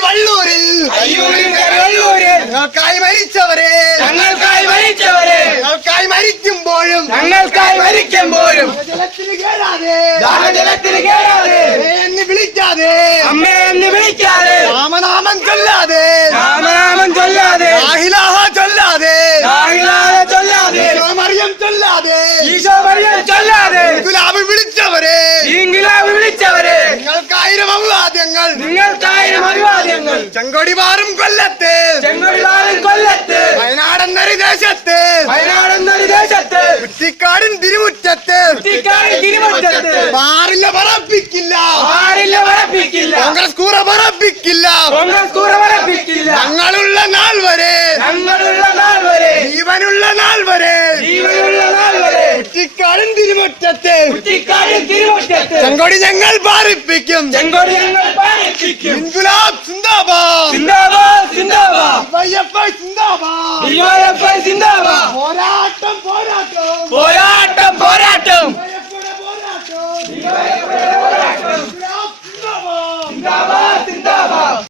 കരവല്ലൂരിൽ ഞങ്ങൾക്കായി മരിച്ചവരെ. ഞങ്ങൾക്കായി മരിച്ചവരെ. ഞങ്ങൾക്കായി മരിക്കുമ്പോഴും. ഞങ്ങൾക്കായി മരിക്കുമ്പോഴും. ജലത്തിന് കേറാതെ. ദാഹജലത്തിന് കേറാതെ. എന്ന് വിളിക്കാതെ. അമ്മേ എന്ന് വിളിക്കാതെ. രാമനാമം ചൊല്ലാതെ. രാമനാമം ചൊല്ലാതെ. ആഹിലാഹ ചൊല്ലാതെ. ആഹിലാഹ ചൊല്ലാതെ. മറിയം ചൊല്ലാതെ. ഈശോ മറിയം ചൊല്ലാതെ അഭിവാദ്യങ്ങൾ ചെങ്കൊടി മാറും കൊല്ലത്ത്. വയനാടൻ കൊല്ലത്ത്. വയനാടൻ ദേശത്ത്. കുറ്റിക്കാടൻ എന്നൊരു ദേശത്ത്. കുറ്റിക്കാടിൻ തിരുമുറ്റത്ത്. കുട്ടിക്കാട് തിരുവനന്തപുരത്ത് പാറില്ല പറപ്പിക്കില്ല. ആരില്ല വരപ്പിക്കില്ല കോൺഗ്രസ് കൂറ പറപ്പിക്കില്ല. കോൺഗ്രസ് കൂറ പറപ്പിക്കില്ല. ഞങ്ങളുള്ള നാൾ വരെ. ഞങ്ങളുള്ള നാൾ വരെ. ജീവനുള്ള നാൾ വരെ. ജീവനുള്ള നാൾ വരെ. കുറ്റിക്കാടിൻ തിരുമുറ്റത്ത്. കുട്ടിക്കാട് തിരുമുറ്റത്ത്. ചെങ്കൊടി ഞങ്ങൾ പാറിപ്പിക്കും. ചെങ്കോടി ഞങ്ങൾ പാറിപ്പിക്കും. ഇൻകുലാബ് സിന്ദാബാദ് സിന്ദാബാദ് സിന്ദാബാദ് വയ്യപ്പ സിന്ദാബാദ്. പോരാട്ടം പോരാട്ടം. പോരാട്ടം